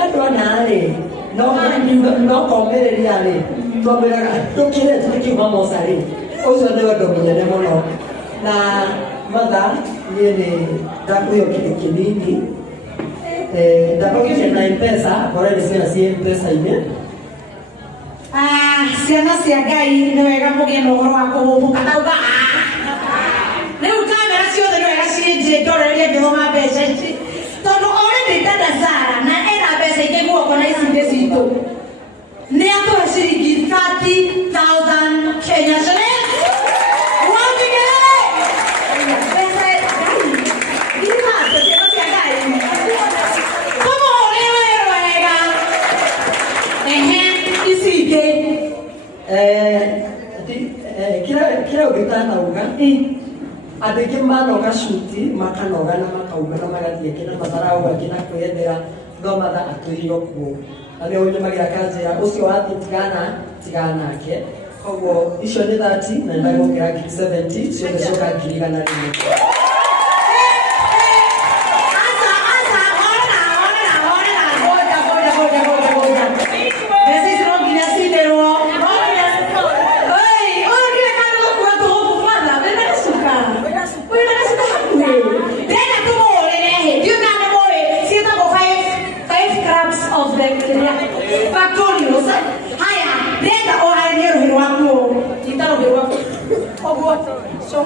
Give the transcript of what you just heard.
Adonai. No comment really. Don't kill it, make you almost a ring. Also, never dominate them. Na mother, really, that way of killing. Dapat na M-Pesa, bora nisema si M-Pesa ile. Siana siagai niwega mugie mohoro wa kumukatauga. Leo kamera ciothe niwega cirinje ndorerie ngithoma mbeca ici. Tondu already dada Zara na era mbeca ingĩ guoko na ici ndĩ citũ. Nĩ atũhe ciringi 30,000 Kenya shillings. Kila ukitana uga adeke manoga shuti makanoga na makauga na magathie kina matharau akina kwendera thomata aturio ku ale onye magira kanjira ucio wati tigana ke koguo icio ni 30 na ndago kira 70 cio coka ngirigana rimwe. So